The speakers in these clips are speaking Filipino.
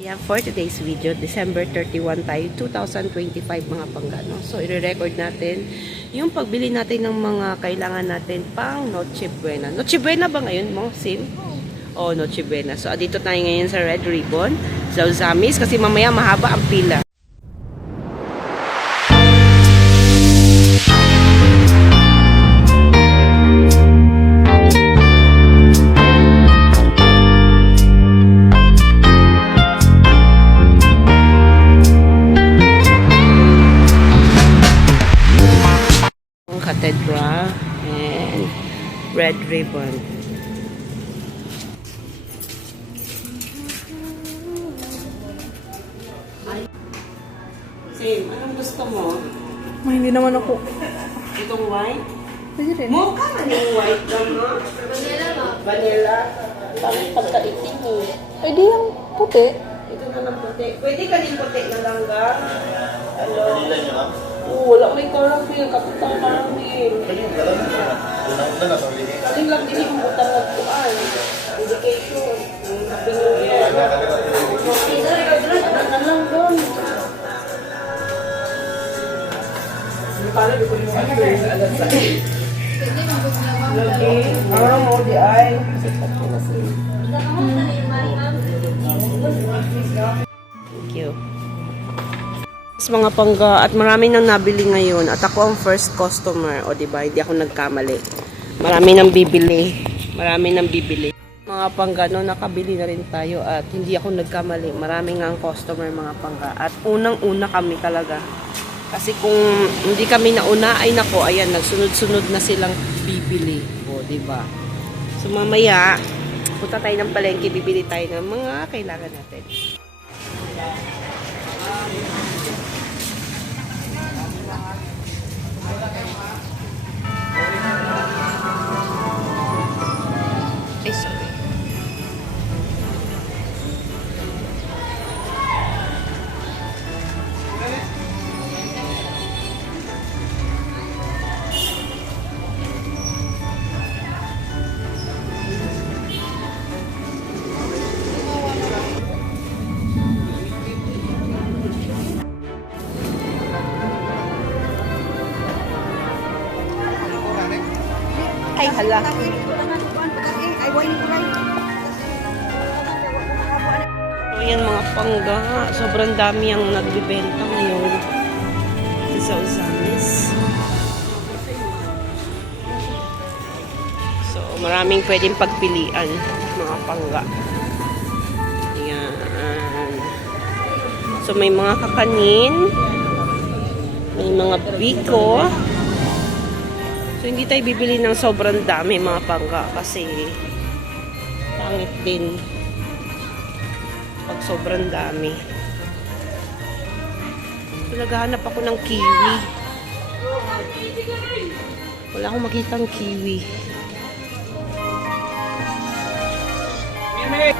Ayan, for today's video, December 31 tayo, 2025 mga panggano. So, i-record natin yung pagbili natin ng mga kailangan natin pang Noche Buena. Noche Buena ba ngayon mo, Sim? Oh, Noche Buena. So, dito tayo ngayon sa Red Ribbon, sa Uzamis, kasi mamaya mahaba ang pila. Cathedral and Red Ribbon. Same, anong gusto mo? Ay, hindi naman ako. Itong white? Pwede rin. Mukha man yung white lang, no? Vanilla ba? Vanilla. Bakit pagkaitin mo? Pwede yung puti. Ito na lang puti. Pwede ka din puti na lang ga? Ano? Vanilla nyo lang? Oo, wala may caramel. Kapitang caramel. Una-una na sa huli. Kaling lang din yung butang nagtuan. Indication. Happy New Year. Ano na lang doon? Kala di ko yung alas sa lagi. Ano mo di ay? Thank you. Mga pangga at marami nang nabili ngayon at ako ang first customer o diba hindi ako nagkamali, marami nang bibili, mga pangga, no, nakabili na rin tayo at hindi ako nagkamali, marami nga ang customer mga pangga at unang-una kami talaga kasi kung hindi kami nauna ay nako, ayan, nagsunod-sunod na silang bibili o diba. So mamaya punta tayo ng palengke, bibili tayo ng mga kailangan natin. Ay, sorry. Ay, hala. So, yan mga pangga. Sobrang dami ang nagbibenta ngayon sa Uzamis. So, maraming pwedeng pagpilian mga pangga. Yan. So, may mga kakanin. May mga biko. So, hindi tayo bibili ng sobrang dami mga pangga kasi pangit din pag sobrang dami. So, naghahanap ako ng kiwi. Wala akong makitang kiwi. Okay.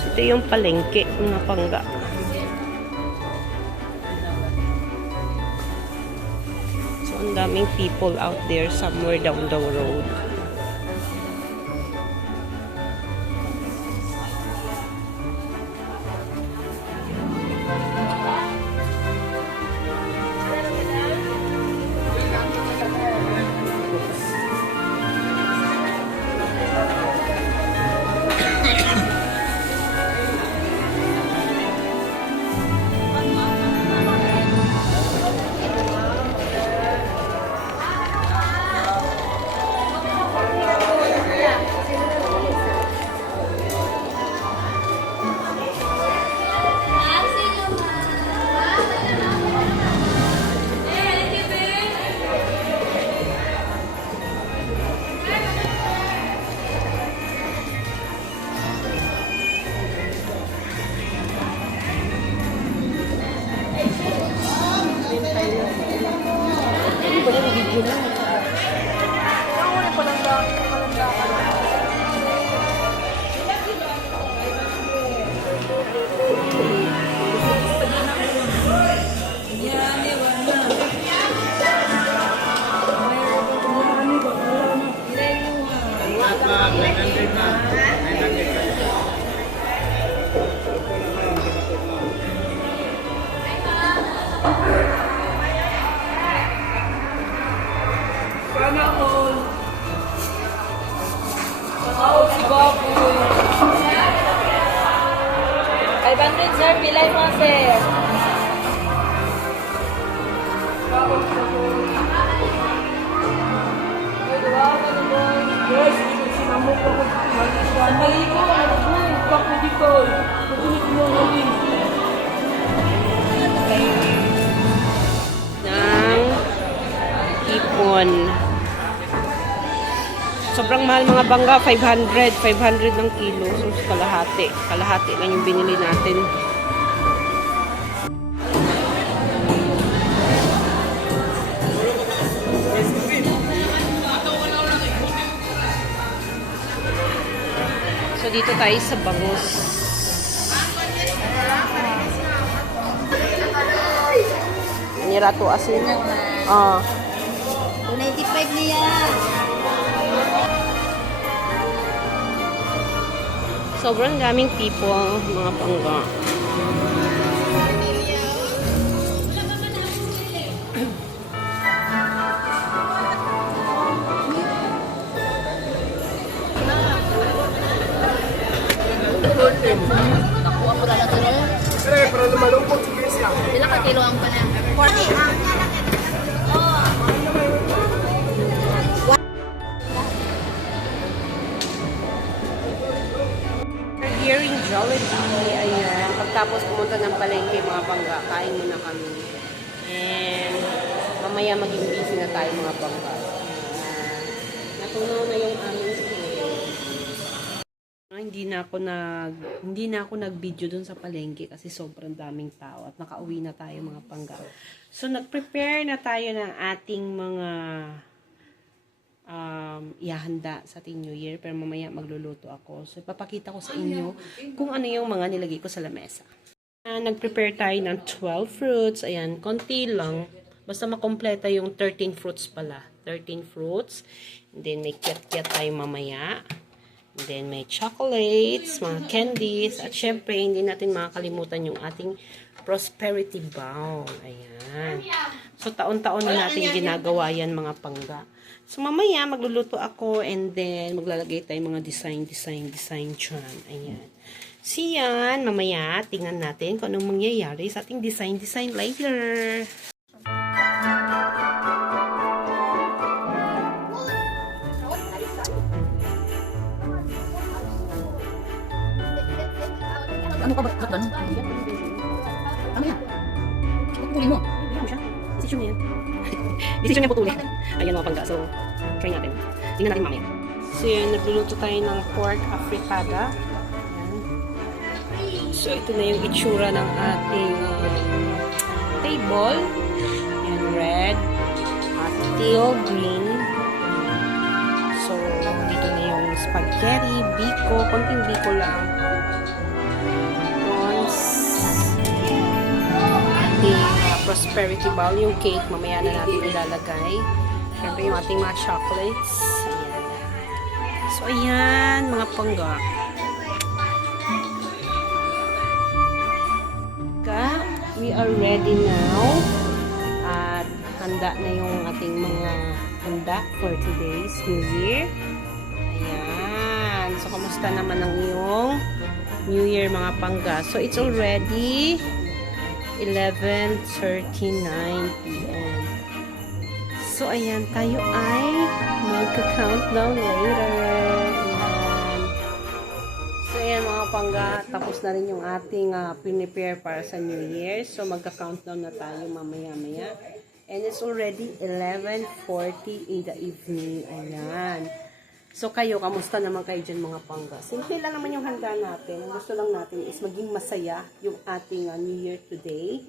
So, ito yung palengke mga pangga. So, ang daming people out there somewhere down the road. Sana all. Ako si Baboy. 500 sir, pilay mo sir. Guys, sinamok ako. Sandali ko, ako dito. Pagkulit mo ulit. Ng ipon. Sobrang mahal mga bangga, 500. 500 ng kilo. So, kalahati. Kalahati lang yung binili natin. So, dito tayo sa bangus. Nirato asin. Ah. 295 niya. Sobrang daming people, mga bangga. Nakuha mo talaga rin. Pero lumalungkot si Chris yan. Ilang ka kilo ang panang? 40. We're here in Jollibee. Ayan. Pagtapos pumunta ng palengke, mga bangga, kain muna kami. And mamaya maging busy na tayo, mga bangga. Natunaw na yung aming stay. Hindi na ako nag-video dun sa palengke kasi sobrang daming tao at nakauwi na tayo, mga bangga. So nag-prepare na tayo ng ating mga ihahanda sa ating New Year, pero mamaya magluluto ako. So, ipapakita ko sa inyo kung ano yung mga nilagay ko sa lamesa. Nag-prepare tayo ng 12 fruits. Ayan, konti lang. Basta makompleta yung 13 fruits pala. 13 fruits. And then, may kiat-kiat tayo mamaya. And then, may chocolates, mga candies. At syempre, hindi natin makakalimutan yung ating prosperity bowl. Ayan. So, taon-taon na natin ginagawa yan, mga pangga. So, mamaya, magluluto ako and then, maglalagay tayo mga design dyan. Ayan. So, yan. Mamaya, tingnan natin kung anong mangyayari sa ating design later. Ano ka ba? Ano? Ano yan? Putulin mo. Ayan mo siya. Decision niya yan. Decision niya putulin. Ayan mga pangga. So, try natin. Tingnan natin mamaya. So, yan. Nagluluto tayo ng pork afritada. Ayan. So, ito na yung itsura ng ating table. Ayan, red. At teal green. So, dito na yung spaghetti, biko. Konting biko lang. Prosperity bowl, yung cake, mamaya na natin ilalagay. Siyempre yung ating mga chocolates. Ayan. So, ayan, mga pangga. We are ready now. At handa na yung ating mga handa for today's New Year. Ayan. So, kamusta naman ang iyong New Year, mga pangga? So, it's already 11:39 p.m. So, ayan, tayo ay magka-countdown later. Ayan. So, ayan mga pangga, tapos na rin yung ating prepare para sa New Year. So, magka-countdown na tayo mamaya-maya. And it's already 11:40 in the evening. Ayan. So, kayo, kamusta naman kayo dyan mga pangga? Simple lang naman yung handa natin. Ang gusto lang natin is maging masaya yung ating New Year today.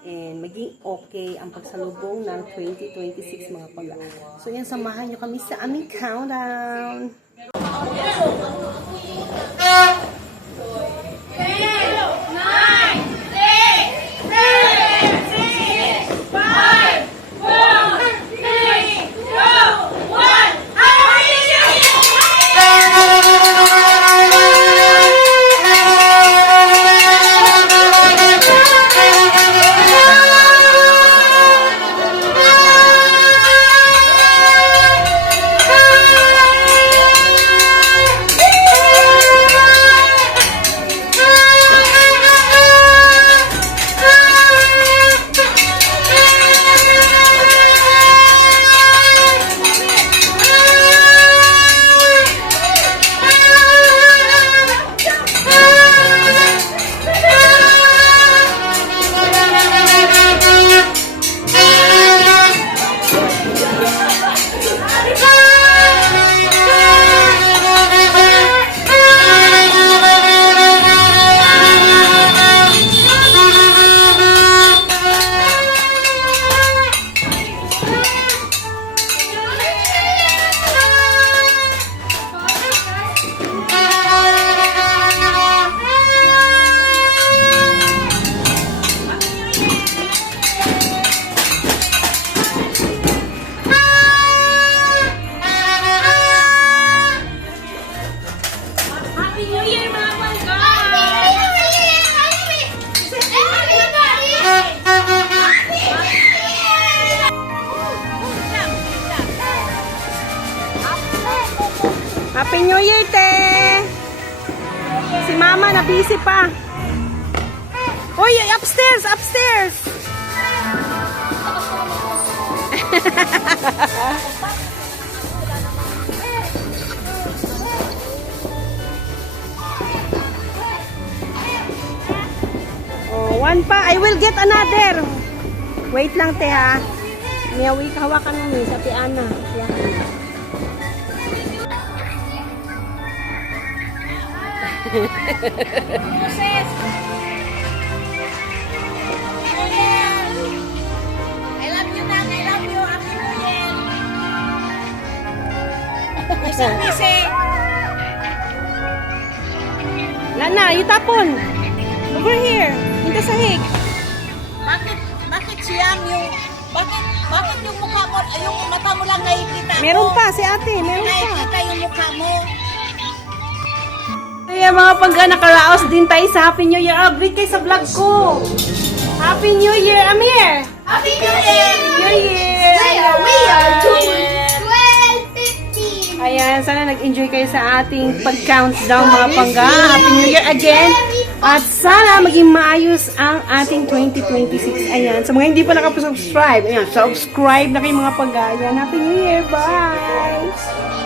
And maging okay ang pagsalubong ng 2026 mga pangga. So, yan, samahan nyo kami sa aming countdown. Happy New Year, mga pangga! Happy New Year, te! Si Mama na busy pa. Uy, upstairs, upstairs! Oh, one pa. I will get another. Wait lang, te, ha. Miyawi, hawakan mo ni sa Tiana. Moses! I love you, Nang. I love you. Happy New Year. Busy. Lana, itapon. Over here. Hinta sahig. Bakit siyang yung... Bakit yung mukha mo, yung mata mo lang nakikita? Meron pa, si ate. Meron pa. Nakikita yung mukha mo. Kaya mga pangga, nakaraos din tayo sa Happy New Year. Greet kayo sa vlog ko. Happy New Year, Amir. Happy New Year! New Year. We are 12:15. Ayan, sana nag-enjoy kayo sa ating pag-countdown mga pangga. Happy New Year again. At sana maging maayos ang ating 2026. Ayan, sa mga hindi pa nakapag-subscribe, ayan, subscribe na kayo mga pangga. Ayan, Happy New Year. Bye!